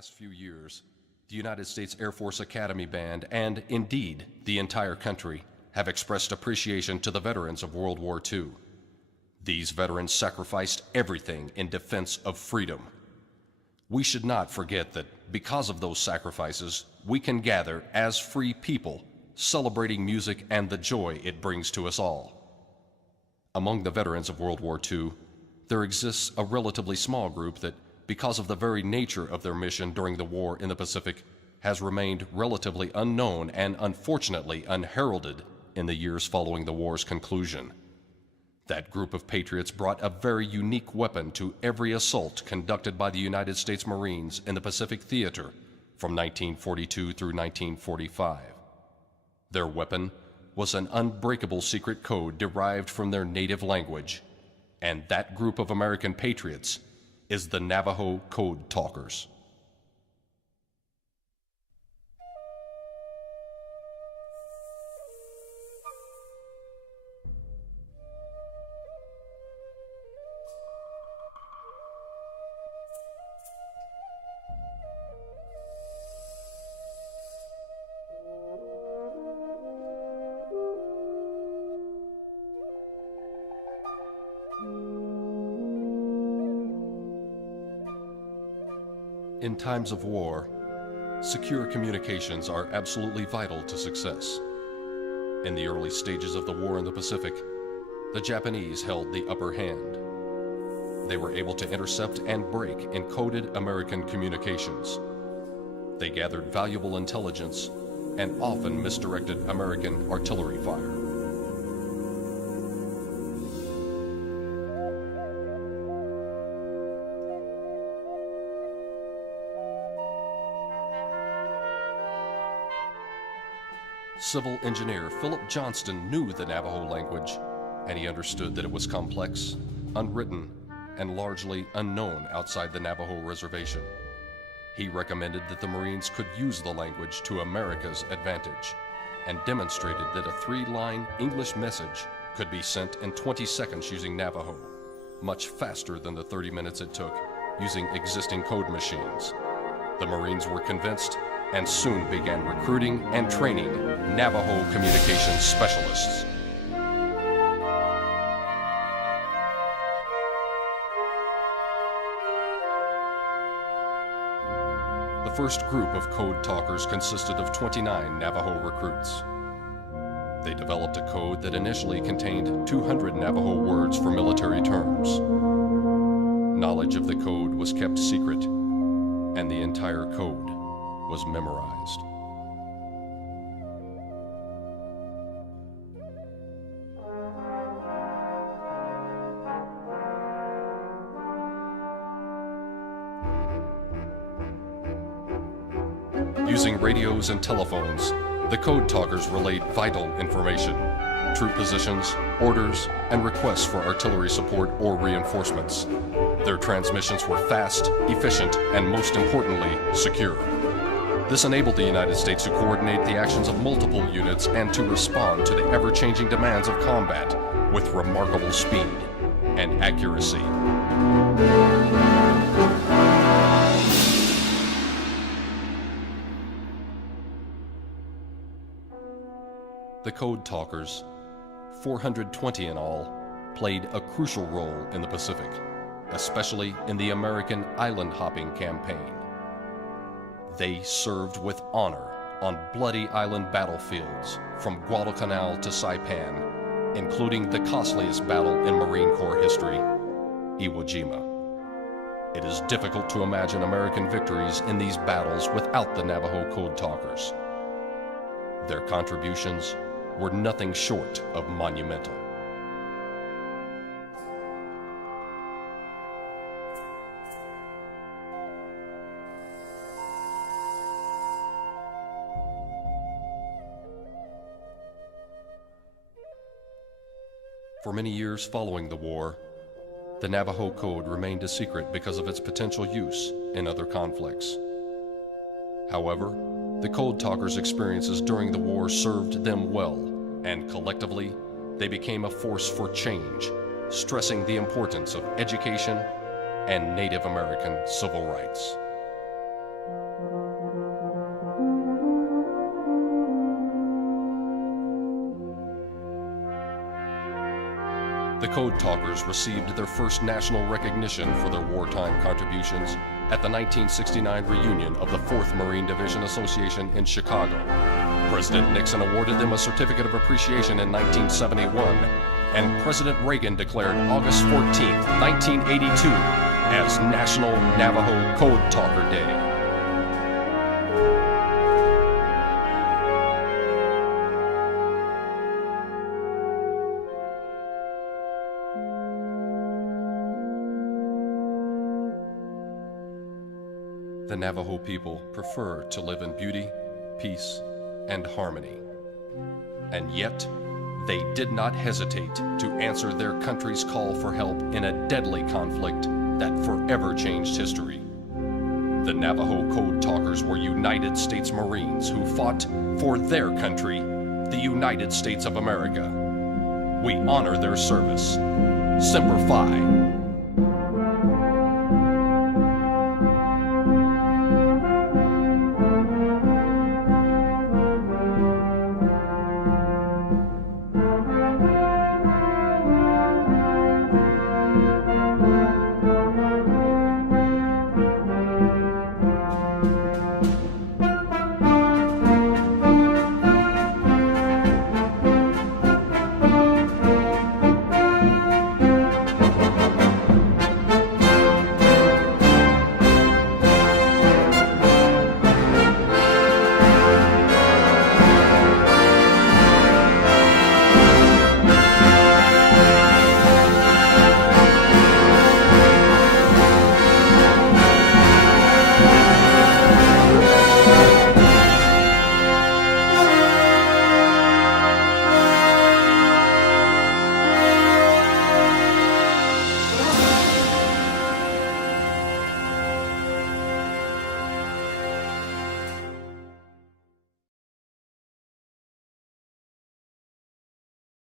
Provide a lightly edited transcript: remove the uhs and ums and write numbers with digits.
past few years, the United States Air Force Academy Band and, indeed, the entire country have expressed appreciation to the veterans of World War II. These veterans sacrificed everything in defense of freedom. We should not forget that because of those sacrifices, we can gather as free people, celebrating music and the joy it brings to us all. Among the veterans of World War II, there exists a relatively small group that, because of the very nature of their mission during the war in the Pacific, has remained relatively unknown and unfortunately unheralded in the years following the war's conclusion. That group of patriots brought a very unique weapon to every assault conducted by the United States Marines in the Pacific Theater from 1942 through 1945. Their weapon was an unbreakable secret code derived from their native language, and that group of American patriots is the Navajo Code Talkers. In times of war, secure communications are absolutely vital to success. In the early stages of the war in the Pacific, the Japanese held the upper hand. They were able to intercept and break encoded American communications. They gathered valuable intelligence and often misdirected American artillery fire. Civil engineer Philip Johnston knew the Navajo language, and he understood that it was complex, unwritten, and largely unknown outside the Navajo reservation. He recommended that the Marines could use the language to America's advantage, and demonstrated that a 3-line English message could be sent in 20 seconds using Navajo, much faster than the 30 minutes it took using existing code machines. The Marines were convinced and soon began recruiting and training Navajo communications specialists. The first group of code talkers consisted of 29 Navajo recruits. They developed a code that initially contained 200 Navajo words for military terms. Knowledge of the code was kept secret, and the entire code was memorized. Using radios and telephones, the code talkers relayed vital information, troop positions, orders, and requests for artillery support or reinforcements. Their transmissions were fast, efficient, and most importantly, secure. This enabled the United States to coordinate the actions of multiple units and to respond to the ever-changing demands of combat with remarkable speed and accuracy. The code talkers, 420 in all, played a crucial role in the Pacific, especially in the American island hopping campaign. They served with honor on bloody island battlefields from Guadalcanal to Saipan, including the costliest battle in Marine Corps history, Iwo Jima. It is difficult to imagine American victories in these battles without the Navajo code talkers. Their contributions were nothing short of monumental. For many years following the war, the Navajo Code remained a secret because of its potential use in other conflicts. However, the code talkers' experiences during the war served them well, and collectively, they became a force for change, stressing the importance of education and Native American civil rights. The Code Talkers received their first national recognition for their wartime contributions at the 1969 reunion of the 4th Marine Division Association in Chicago. President Nixon awarded them a certificate of appreciation in 1971, and President Reagan declared August 14, 1982, as National Navajo Code Talker Day. The Navajo people prefer to live in beauty, peace, and harmony. And yet, they did not hesitate to answer their country's call for help in a deadly conflict that forever changed history. The Navajo Code Talkers were United States Marines who fought for their country, the United States of America. We honor their service. Semper Fi.